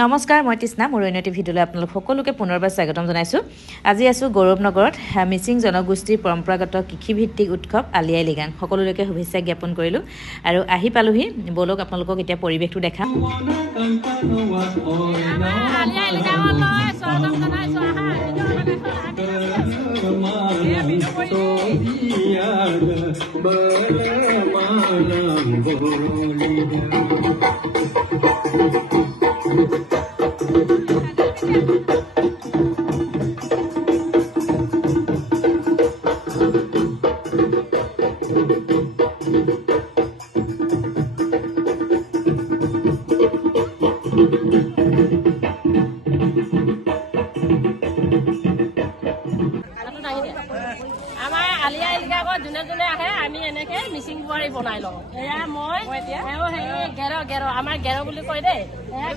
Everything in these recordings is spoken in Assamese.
নমস্কাৰ মই তৃষ্ণা মোৰ অন্যটি ভিডিঅ'লৈ আপোনালোক সকলোকে পুনৰবাৰ স্বাগতম জনাইছোঁ। আজি আছোঁ গৌৰৱনগৰত মিচিং জনগোষ্ঠীৰ পৰম্পৰাগত কৃষিভিত্তিক উৎসৱ আলি আই লৃগাং। সকলোলৈকে শুভেচ্ছা জ্ঞাপন কৰিলোঁ আৰু আহি পালোহি। বলক আপোনালোকক এতিয়া পৰিৱেশটো দেখাম। যোনে যোনে আহে আমি এনেকে মিচিং বোৱাৰী বনাই লওঁ। এয়া মই গেৰ আমাৰ গেৰ বুলি কয় দেই।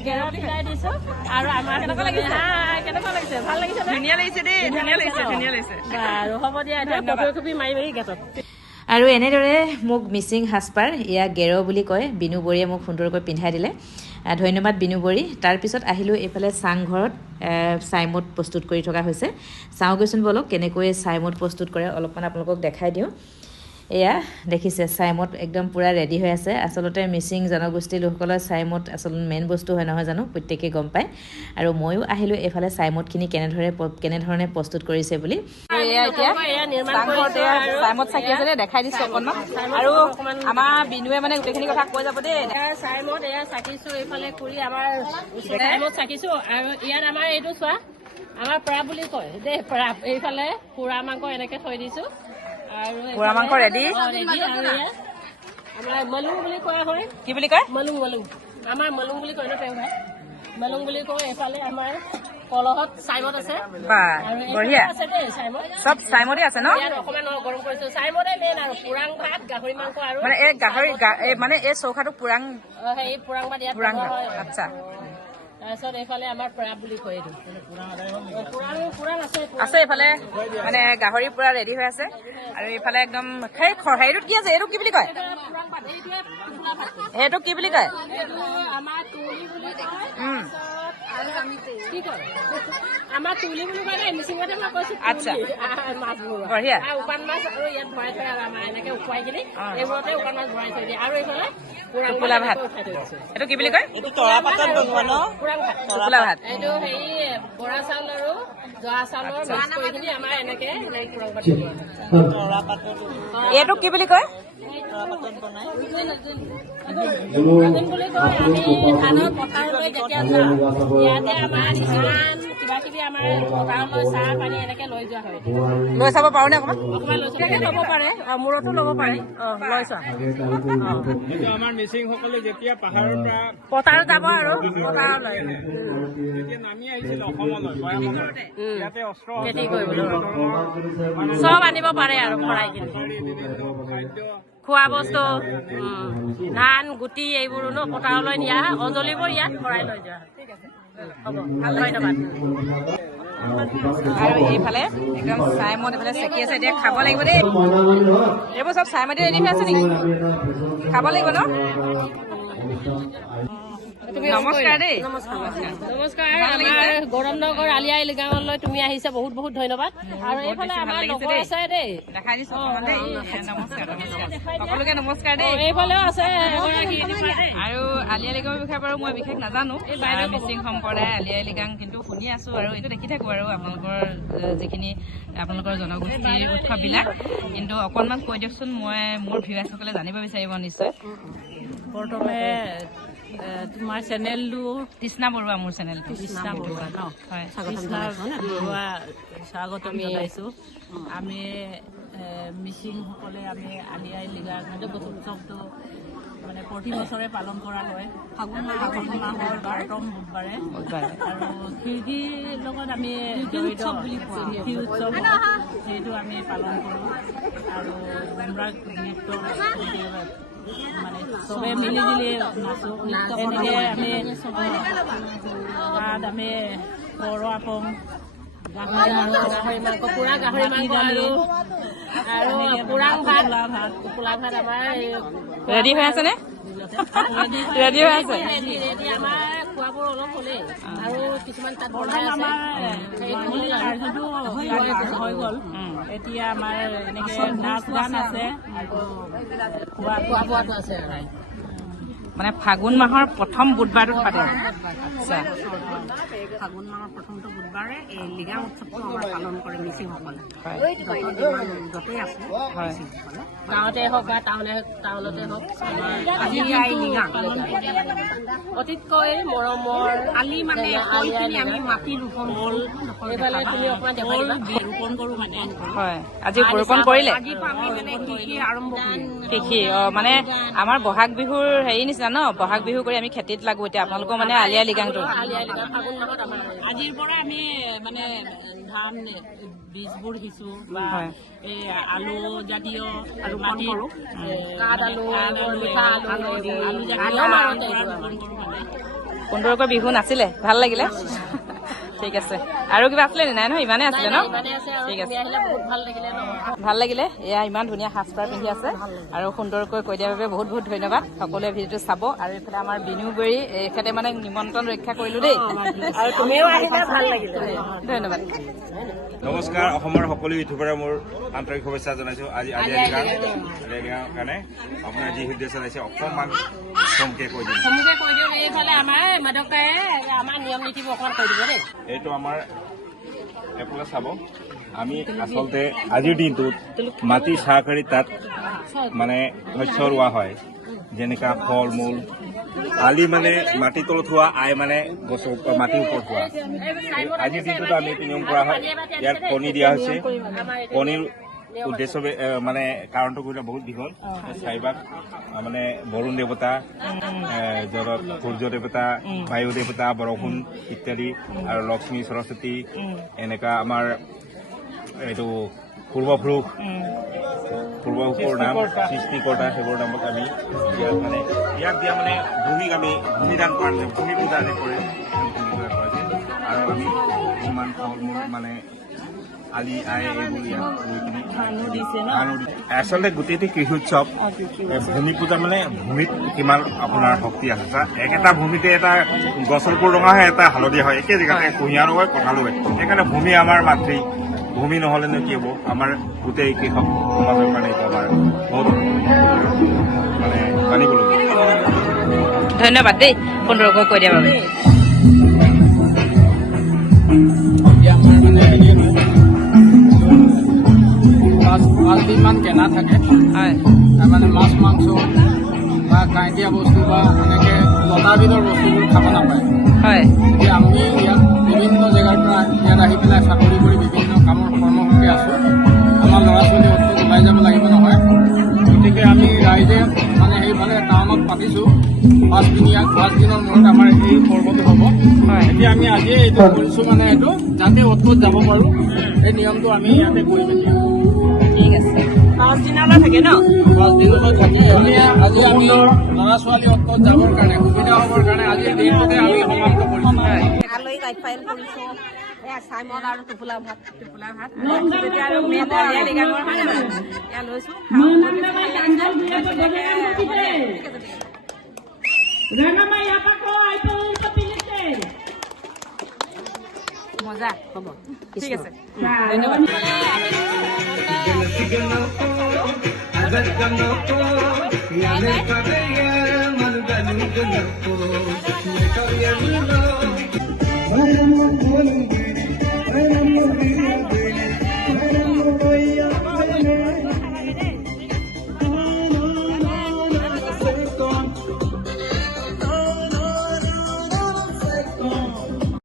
গেৰ পিলাই দিছো আৰু আমাৰ কেনেকুৱা লাগিছে ভাল লাগিছে ধুনীয়া লাগিছে দেই ধুনীয়া লাগিছে বাৰু হ'ব দিয়া এতিয়া ফটোকপি মাৰি গেটত। আৰু এনেদৰে মোক মিচিং সাজপাৰ এয়া গেৰ বুলি কয় বিনু বৰীয়ে মোক সুন্দৰকৈ পিন্ধাই দিলে। ধন্যবাদ বিনু বৰী। তাৰপিছত আহিলোঁ এইফালে চাংঘৰত চাইমদ প্ৰস্তুত কৰি থকা হৈছে। চাওঁগৈচোন বলক কেনেকৈ চাইমদ প্ৰস্তুত কৰে অলপমান আপোনালোকক দেখাই দিওঁ। এয়া দেখিছে চাইমদ একদম পূৰা ৰেডি হৈ আছে। আচলতে মিচিং জনগোষ্ঠীৰ লোকসকলৰ চাইমদ আচলতে মেইন বস্তু হয় নহয় জানো, প্ৰত্যেকেই গম পায়। আৰু ময়ো আহিলোঁ এইফালে চাইমদখিনি কেনেধৰণে প্ৰস্তুত কৰিছে বুলি। এয়া এতিয়া চাইমদ চাকি আছে দেখাই দিছোঁ অকণমান। আৰু আমাৰ বিনুৱে মানে গোটেইখিনি কথা কৈ যাব দেই। চাইমদ এয়া চাকিছোঁ এইফালে কৰি আমাৰ চাইমদ চাকিছোঁ। আৰু ইয়াত আমাৰ এইটো চোৱা আমাৰ পৰা বুলি কয় দেই, পৰা এইফালে পোৰা মাংস এনেকে থৈ দিছোঁ। আৰু পোৰা মাংস ৰেডি। আমাৰ মলুং বুলি কোৱা হয়। কি বুলি কয়? মলুং আমাৰ মলুং বুলি কয় ন তেওঁ ভাই মলুং বুলি কয়। এইফালে আমাৰ কলহত চাইমদ আছে। বঢ়িয়া আছে দেই চাইমদ চব চাইমদে আছে ন। ইয়াত অকণমান গৰম কৰিছোঁ। চাইমদে মেইন আৰু পুৰাং ভাত গাহৰি মাংস আৰু মানে এই গাহৰি মানে এই চৌখাটো পুৰাং সেই পুৰাং ভাত ইয়াত হয়। আচ্ছা তাৰপিছত এইফালে আমাৰ পৰা বুলি কয় এইটো পুৰাং আছে এইফালে মানে গাহৰি পুৰা ৰেডি হৈ আছে। আৰু এইফালে একদম সেই হেৰিটোত কি আছে, এইটো কি বুলি কয়? সেইটো কি বুলি কয়? আমাৰ তুলি বুলি কয় দেই, মিচিঙতে মই কৈছো। আচ্ছা মাছবোৰ বঢ়িয়া। শুকান মাছ আৰু ইয়াত ভৰাই থয় আৰু আমাৰ এনেকে উখুৱাই কিনি এইবোৰতে শুকান মাছ ভৰাই থৈ দিয়ে। আৰু এইফালে টোপোলা ভাত। এইটো কি বুলি কয়? এইটো তৰা পাতত বনোৱা ন টোপোলা ভাত। এইটো হেৰি বৰা চাউল আৰু জহা চাউলৰ মিক্স কৰি কিনি আমাৰ এনেকে পুৰাং ভাত তৰা পাতত। এইটো কি বুলি কয়? বুলি কয়। আমি ধানৰ পথাৰলৈ যেতিয়া যাওঁ ইয়াতে আমাৰ ধান কিবা কিবি আমাৰ পথাৰলৈ চাহ পানী এনেকে লৈ যোৱা হয়। লৈ চাব পাৰোঁ নে অকণমান? ল'ব পাৰে, মূৰতো ল'ব পাৰি। লৈ চোৱা আমাৰ মিচিংসকলে যেতিয়া পাহাৰৰ পৰা পথাৰত যাব আৰু পথাৰলৈ নামি আহিছিল অসমলৈ ইয়াতে অস্ত্ৰ খেতি কৰিবলৈ চব আনিব পাৰে আৰু ভৰাই কিনি খোৱা বস্তু ধান গুটি এইবোৰ ন পথাৰলৈ নিয়া অঞ্জলিবোৰ ইয়াত ভৰাই লৈ যোৱা। ঠিক আছে হ'ব ধন্যবাদ। আৰু এইফালে একদম চাইমদ এইফালে চেকি আছে। এতিয়া খাব লাগিব দেই। এইবোৰ চব চাইমদে ৰেডি হৈ আছে নেকি? খাব লাগিব ন? নমস্কাৰ দেই। নমস্কাৰ। আমাৰ গৌৰৱনগৰ আলি আই লৃগাঙলৈ তুমি আহিছা, বহুত বহুত ধন্যবাদ। আৰু এইফালে আমাৰ লগৰ আছে দেই, দেখাই দিছো সকলোকে নমস্কাৰ দেই। এইফালেও আছে এগৰাকী। আৰু আলি আই লৃগাঙৰ বিষয়ে বাৰু মই বিশেষ নাজানো। মিচিং সম্প্ৰদায় আলি আই লৃগাং কিন্তু শুনি আছো আৰু এইটো দেখি থাকো আৰু আপোনালোকৰ জনগোষ্ঠীৰ উৎসৱবিলাক। কিন্তু অকণমান কৈ দিয়কচোন, মই মোৰ ভিউৱাৰ্ছসকলে জানিব বিচাৰিব নিশ্চয়। প্ৰথমে তোমাৰ চেনেলটো তৃষ্ণা বৰুৱা, মোৰ চেনেলটো তৃষ্ণা বৰুৱা ন? হয়, তৃষ্ণা বৰুৱা স্বাগতম জনাইছোঁ। আমি মিচিংসকলে আমি আলি আই লৃগাং উৎসৱটো মানে প্ৰতি বছৰে পালন কৰা হয় ফাগুন মাহৰ 12তম বুধবাৰে। আৰু কৃষিৰ লগত আমি জড়িত কৃষি উৎসৱ সেইটো আমি পালন কৰোঁ। আৰু গুমৰাগ নৃত্য মানে চবে মিলি জুলি নাচোঁ। এনেকৈ আমি তাত আমি বৰা পং গাহৰি মাংস পুৰা গাহৰি মাংস আৰু পুৰাং ভাত টোপোলা ভাত আমাৰ ৰেডি হৈ আছে নে? ৰেডি হৈ আছে। আমাৰ খোৱা খোৱাবোৰ অলপ হ'লেই আৰু কিছুমান তাত বনাই আছে কাৰ্যটো হৈ গ'ল এতিয়া আমাৰ এনেকে নাচ গান আছে আৰু খোৱা বোৱাটো আছে মানে ফাগুন মাহৰ প্ৰথম বুধবাৰটোত পাতে আচ্ছা ফাগুন মাহৰ প্ৰথমটো বুধবাৰে এই লিগাং উৎসৱটো আমাৰ পালন কৰে মিচিংসকলে য'তেই আছে গাঁৱতে হওক বা টাউনতে হওক অতিতকৈ মৰমৰ আলি মানে আমি মাটি ৰোপণ কৰোঁ এইফালে তুমি অকণমান ৰোপণ কৰোঁ মানে হয় আজি ৰোপণ কৰিলে কৃষি আৰম্ভ কৃষি মানে আমাৰ বহাগ বিহুৰ হেৰি নিচিনা ন বহাগ বিহু কৰি আমি খেতিত লাগো এতিয়া আপোনালোকৰ মানে আলি আই লৃগাংটো আজিৰ পৰা আমি মানে ধান বীজবোৰ সিঁচো বা এই আলু জাতীয় আৰু মাটি সুন্দৰকৈ বিহু নাছিলে ভাল লাগিলে ঠিক আছে আৰু কিবা আছিলে নাই নহয় ইমানে আছিলে ন ঠিক আছে ভাল লাগিলে এয়া ইমান ধুনীয়া সাজপাৰ পিন্ধি আছে আৰু সুন্দৰকৈ কৈ দিয়াৰ বাবে বহুত বহুত ধন্যবাদ সকলোৱে ভিডিঅ'টো চাব আৰু এইফালে আমাৰ বিনুবৰী এখেতে মানে নিমন্ত্ৰণ ৰক্ষা কৰিলো দেই আৰু তুমিও আহিলে ভাল লাগিলে ধন্যবাদ নমস্কাৰ অসমৰ সকলো ইউটিউবাৰে মোৰ আন্তৰিক শুভেচ্ছা জনাইছো আজি আলি আই লৃগাং কাৰণে আপোনাৰ যি উদ্দেশ্য আছে অকণমান চমুকৈ কৈ দিম এইফালে আমাৰ মাদকায়ে আমাৰ নিয়ম নীতিবোৰ অকণমান কৈ দিব দেই এইটো আমাৰ এইফালে চাব আমি আচলতে আজিৰ দিনটোত মাটি চাহ কৰি তাত মানে শস্য ৰোৱা হয় যেনেকা ফল মূল আলি মানে মাটিৰ তলত হোৱা আই মানে গছৰ মাটিৰ ওপৰত হোৱা আজিৰ দিনটোত আমি নিয়ম কৰা হয় ইয়াত কণী দিয়া হৈছে কণীৰ উদ্দেশ্য মানে কাৰণটো কৰিলে বহুত দীঘল চাৰিভাগ মানে বৰুণ দেৱতা সূৰ্য দেৱতা বায়ু দেৱতা বৰষুণ ইত্যাদি আৰু লক্ষ্মী সৰস্বতী এনেকা আমাৰ এইটো পূৰ্বপুৰুষৰ নাম সৃষ্টিকৰ্তা সেইবোৰ নামত আমি ইয়াত মানে ইয়াক দিয়া মানে ভূমিক আমি ভূমিদান কৰা ভূমি পূজা কৰে আৰু আমি কিছুমান ফল মূল মানে আলি আই এইবোৰ আচলতে গোটেইটো কৃষি উৎসৱ ভূমি পূজা মানে ভূমিত কিমান আপোনাৰ শক্তি আছে একেটা ভূমিতে এটা গছৰ ওপৰত ৰঙা হয় এটা হালধীয়া হয় একে জেগাতে কুঁহিয়াৰো হয় কঁঠালো হয় সেইকাৰণে ভূমি আমাৰ মাতৃ ভূমি নহ'লেনো কি হ'ব আমাৰ গোটেই কৃষক সমাজৰ কাৰণে এইটো আমাৰ বহুত মানে মানিবলগীয়া ধন্যবাদ দেই সুন্দৰকৈ কৈ দিয়াৰ বাবে পাঁচবিধমান কেনা থাকে হয় মানে মাছ মাংস বা কাঁইটীয়া বস্তু বা এনেকৈ লতাবিধৰ বস্তুবোৰ খাব নাপায় হয় এতিয়া আমি ইয়াত বিভিন্ন জেগাৰ পৰা ইয়াত আহি পেলাই চাকৰি কৰি বিভিন্ন কামৰ কৰ্মসূত্ৰে আছোঁ আমাৰ ল'ৰা ছোৱালী অত ওলাই যাব লাগিব নহয় গতিকে আমি ৰাইজে মানে সেইফালে টাউনত পাতিছোঁ 5 দিনৰ মূৰত আমাৰ এই পৰ্বটো হ'ব এতিয়া আমি আজিয়ে এইটো কৰিছোঁ মানে এইটো যাতে অত যাব পাৰোঁ এই নিয়মটো আমি ইয়াতে কৰিম এতিয়া ঠিক আছে 5 দিনলৈ থাকে ন 5 দিনলৈ থাকি আজি আমি ল'ৰা ছোৱালী অত যাবৰ কাৰণে সুবিধা হ'বৰ কাৰণে আজিৰ দিনটোতে আমি সমাপ্ত কৰিছোঁ আলহী গাইফাইল কৰিছোঁ চাইমদ আৰু টোপোলা ভাত তেতিয়া আৰু মেইন আলি আই লৃগাঙৰ হয় নহয় এয়া লৈছোঁ মজা হ'ব ঠিক আছে ধন্যবাদ